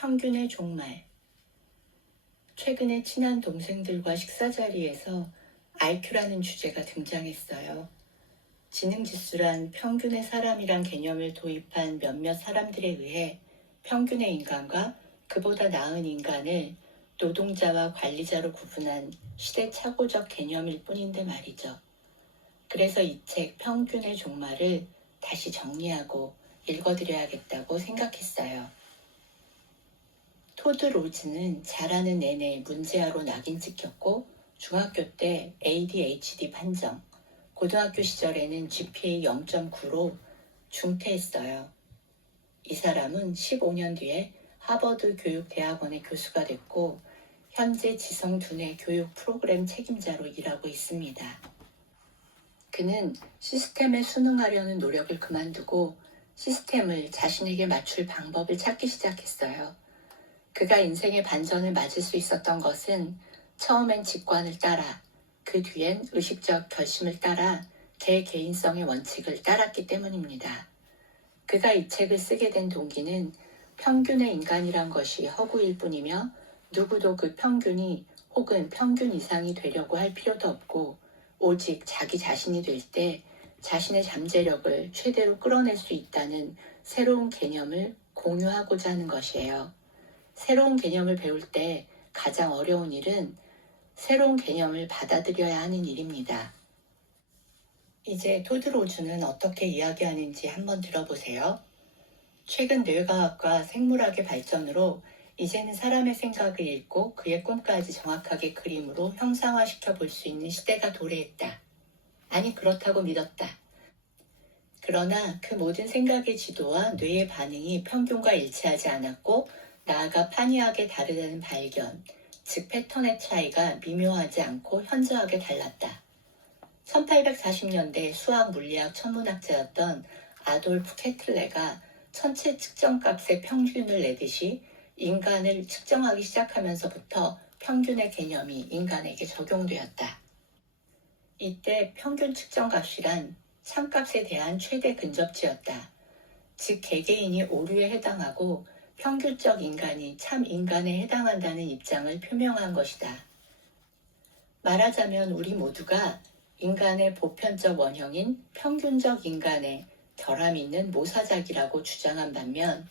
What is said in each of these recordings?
평균의 종말. 최근에 친한 동생들과 식사 자리에서 IQ라는 주제가 등장했어요. 지능지수란 평균의 사람이란 개념을 도입한 몇몇 사람들에 의해 평균의 인간과 그보다 나은 인간을 노동자와 관리자로 구분한 시대착오적 개념일 뿐인데 말이죠. 그래서 이 책 평균의 종말을 다시 정리하고 읽어드려야겠다고 생각했어요. 토드 로즈는 자라는 내내 문제아로 낙인 찍혔고 중학교 때 ADHD 판정, 고등학교 시절에는 GPA 0.9로 중퇴했어요. 이 사람은 15년 뒤에 하버드 교육대학원의 교수가 됐고 현재 지성 두뇌 교육 프로그램 책임자로 일하고 있습니다. 그는 시스템에 순응하려는 노력을 그만두고 시스템을 자신에게 맞출 방법을 찾기 시작했어요. 그가 인생의 반전을 맞을 수 있었던 것은 처음엔 직관을 따라, 그 뒤엔 의식적 결심을 따라 개개인성의 원칙을 따랐기 때문입니다. 그가 이 책을 쓰게 된 동기는 평균의 인간이란 것이 허구일 뿐이며 누구도 그 평균이 혹은 평균 이상이 되려고 할 필요도 없고 오직 자기 자신이 될 때 자신의 잠재력을 최대로 끌어낼 수 있다는 새로운 개념을 공유하고자 하는 것이에요. 새로운 개념을 배울 때 가장 어려운 일은 새로운 개념을 받아들여야 하는 일입니다. 이제 토드 로즈는 어떻게 이야기하는지 한번 들어보세요. 최근 뇌과학과 생물학의 발전으로 이제는 사람의 생각을 읽고 그의 꿈까지 정확하게 그림으로 형상화시켜 볼 수 있는 시대가 도래했다. 아니, 그렇다고 믿었다. 그러나 그 모든 생각의 지도와 뇌의 반응이 평균과 일치하지 않았고 나아가 판이하게 다르다는 발견, 즉 패턴의 차이가 미묘하지 않고 현저하게 달랐다. 1840년대 수학 물리학 천문학자였던 아돌프 케틀레가 천체 측정값의 평균을 내듯이 인간을 측정하기 시작하면서부터 평균의 개념이 인간에게 적용되었다. 이때 평균 측정값이란 참값에 대한 최대 근접치였다. 즉 개개인이 오류에 해당하고 평균적 인간이 참 인간에 해당한다는 입장을 표명한 것이다. 말하자면 우리 모두가 인간의 보편적 원형인 평균적 인간에 결함 있는 모사작이라고 주장한 반면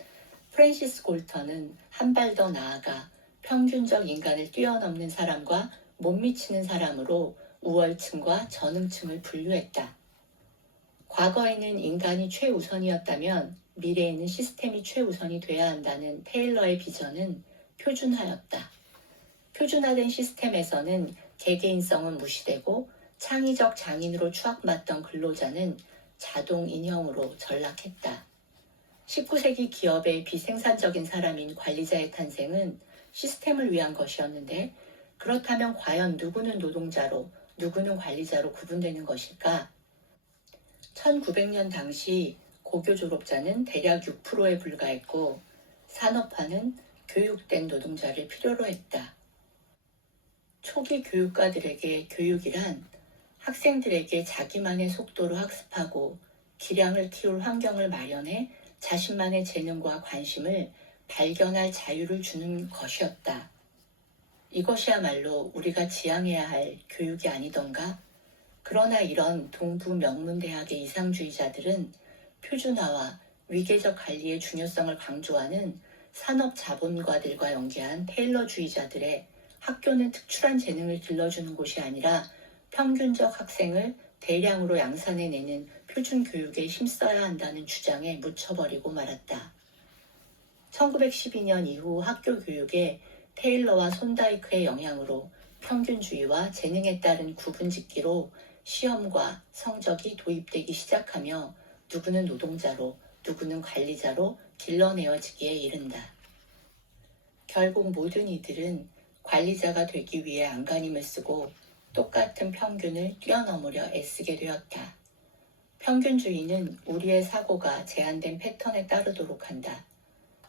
프랜시스 골턴은 한 발 더 나아가 평균적 인간을 뛰어넘는 사람과 못 미치는 사람으로 우월층과 전응층을 분류했다. 과거에는 인간이 최우선이었다면 미래에는 시스템이 최우선이 돼야 한다는 테일러의 비전은 표준화였다. 표준화된 시스템에서는 개개인성은 무시되고 창의적 장인으로 추앙받던 근로자는 자동 인형으로 전락했다. 19세기 기업의 비생산적인 사람인 관리자의 탄생은 시스템을 위한 것이었는데 그렇다면 과연 누구는 노동자로 누구는 관리자로 구분되는 것일까? 1900년 당시 고교 졸업자는 대략 6%에 불과했고 산업화는 교육된 노동자를 필요로 했다. 초기 교육가들에게 교육이란 학생들에게 자기만의 속도로 학습하고 기량을 키울 환경을 마련해 자신만의 재능과 관심을 발견할 자유를 주는 것이었다. 이것이야말로 우리가 지향해야 할 교육이 아니던가? 그러나 이런 동부 명문대학의 이상주의자들은 표준화와 위계적 관리의 중요성을 강조하는 산업 자본가들과 연계한 테일러주의자들의 학교는 특출한 재능을 길러주는 곳이 아니라 평균적 학생을 대량으로 양산해내는 표준 교육에 힘써야 한다는 주장에 묻혀버리고 말았다. 1912년 이후 학교 교육에 테일러와 손다이크의 영향으로 평균주의와 재능에 따른 구분짓기로 시험과 성적이 도입되기 시작하며 누구는 노동자로 누구는 관리자로 길러내어지기에 이른다. 결국 모든 이들은 관리자가 되기 위해 안간힘을 쓰고 똑같은 평균을 뛰어넘으려 애쓰게 되었다. 평균주의는 우리의 사고가 제한된 패턴에 따르도록 한다.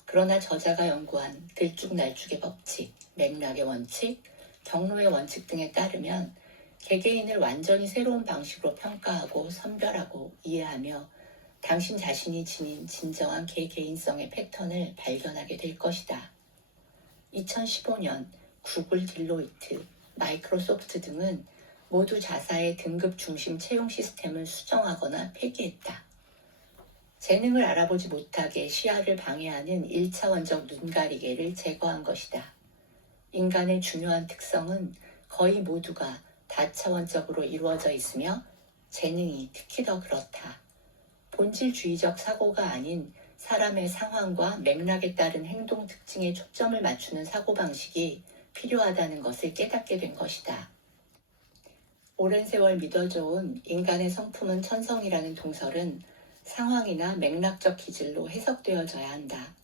그러나 저자가 연구한 들쭉날쭉의 법칙, 맥락의 원칙, 경로의 원칙 등에 따르면 개개인을 완전히 새로운 방식으로 평가하고 선별하고 이해하며 당신 자신이 지닌 진정한 개개인성의 패턴을 발견하게 될 것이다. 2015년 구글, 딜로이트, 마이크로소프트 등은 모두 자사의 등급 중심 채용 시스템을 수정하거나 폐기했다. 재능을 알아보지 못하게 시야를 방해하는 1차원적 눈가리개를 제거한 것이다. 인간의 중요한 특성은 거의 모두가 다차원적으로 이루어져 있으며 재능이 특히 더 그렇다. 본질주의적 사고가 아닌 사람의 상황과 맥락에 따른 행동 특징에 초점을 맞추는 사고방식이 필요하다는 것을 깨닫게 된 것이다. 오랜 세월 믿어져 온 인간의 성품은 천성이라는 동설은 상황이나 맥락적 기질로 해석되어져야 한다.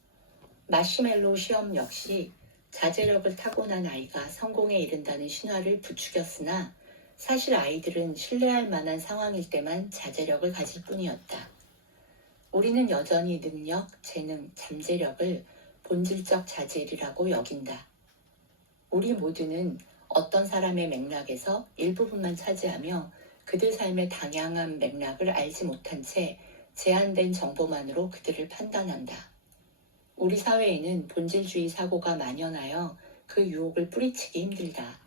마시멜로우 시험 역시 자제력을 타고난 아이가 성공에 이른다는 신화를 부추겼으나 사실 아이들은 신뢰할 만한 상황일 때만 자제력을 가질 뿐이었다. 우리는 여전히 능력, 재능, 잠재력을 본질적 자질이라고 여긴다. 우리 모두는 어떤 사람의 맥락에서 일부분만 차지하며 그들 삶의 다양한 맥락을 알지 못한 채 제한된 정보만으로 그들을 판단한다. 우리 사회에는 본질주의 사고가 만연하여 그 유혹을 뿌리치기 힘들다.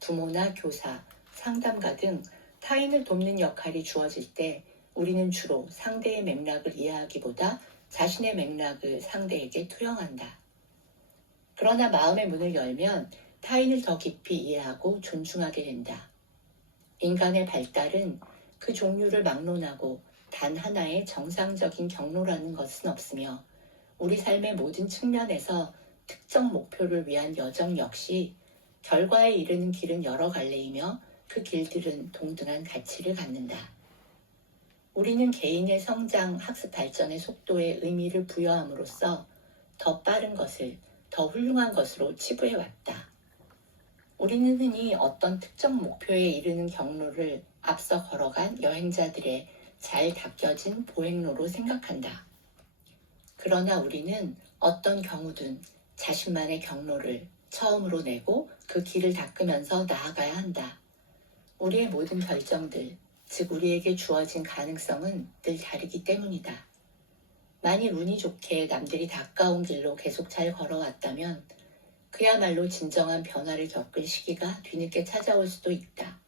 부모나 교사, 상담가 등 타인을 돕는 역할이 주어질 때 우리는 주로 상대의 맥락을 이해하기보다 자신의 맥락을 상대에게 투영한다. 그러나 마음의 문을 열면 타인을 더 깊이 이해하고 존중하게 된다. 인간의 발달은 그 종류를 막론하고 단 하나의 정상적인 경로라는 것은 없으며 우리 삶의 모든 측면에서 특정 목표를 위한 여정 역시 결과에 이르는 길은 여러 갈래이며 그 길들은 동등한 가치를 갖는다. 우리는 개인의 성장, 학습 발전의 속도에 의미를 부여함으로써 더 빠른 것을 더 훌륭한 것으로 치부해왔다. 우리는 흔히 어떤 특정 목표에 이르는 경로를 앞서 걸어간 여행자들의 잘 닦여진 보행로로 생각한다. 그러나 우리는 어떤 경우든 자신만의 경로를 처음으로 내고 그 길을 닦으면서 나아가야 한다. 우리의 모든 결정들, 즉 우리에게 주어진 가능성은 늘 다르기 때문이다. 만일 운이 좋게 남들이 가까운 길로 계속 잘 걸어왔다면 그야말로 진정한 변화를 겪을 시기가 뒤늦게 찾아올 수도 있다.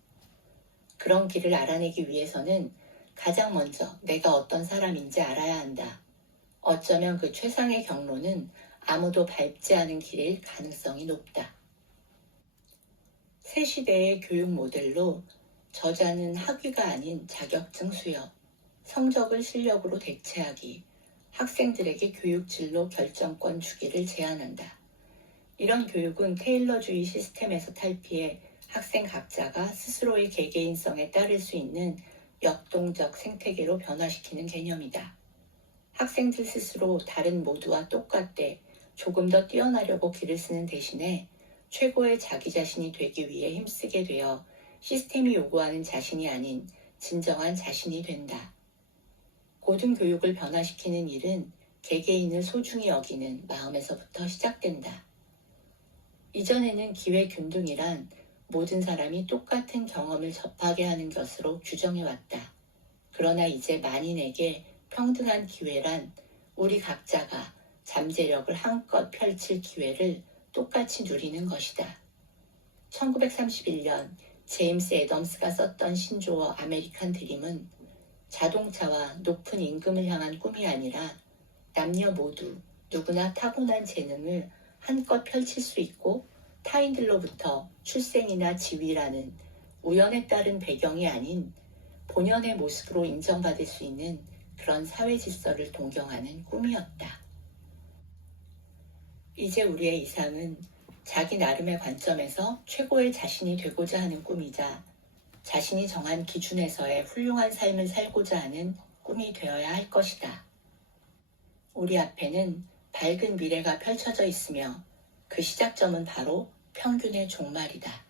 그런 길을 알아내기 위해서는 가장 먼저 내가 어떤 사람인지 알아야 한다. 어쩌면 그 최상의 경로는 아무도 밟지 않은 길일 가능성이 높다. 새 시대의 교육 모델로 저자는 학위가 아닌 자격증 수여, 성적을 실력으로 대체하기, 학생들에게 교육 진로 결정권 주기를 제안한다. 이런 교육은 테일러주의 시스템에서 탈피해 학생 각자가 스스로의 개개인성에 따를 수 있는 역동적 생태계로 변화시키는 개념이다. 학생들 스스로 다른 모두와 똑같되 조금 더 뛰어나려고 길을 쓰는 대신에 최고의 자기 자신이 되기 위해 힘쓰게 되어 시스템이 요구하는 자신이 아닌 진정한 자신이 된다. 고등교육을 변화시키는 일은 개개인을 소중히 여기는 마음에서부터 시작된다. 이전에는 기회균등이란 모든 사람이 똑같은 경험을 접하게 하는 것으로 규정해왔다. 그러나 이제 만인에게 평등한 기회란 우리 각자가 잠재력을 한껏 펼칠 기회를 똑같이 누리는 것이다. 1931년 제임스 애덤스가 썼던 신조어 아메리칸 드림은 자동차와 높은 임금을 향한 꿈이 아니라 남녀 모두 누구나 타고난 재능을 한껏 펼칠 수 있고 타인들로부터 출생이나 지위라는 우연에 따른 배경이 아닌 본연의 모습으로 인정받을 수 있는 그런 사회 질서를 동경하는 꿈이었다. 이제 우리의 이상은 자기 나름의 관점에서 최고의 자신이 되고자 하는 꿈이자 자신이 정한 기준에서의 훌륭한 삶을 살고자 하는 꿈이 되어야 할 것이다. 우리 앞에는 밝은 미래가 펼쳐져 있으며 그 시작점은 바로 평균의 종말이다.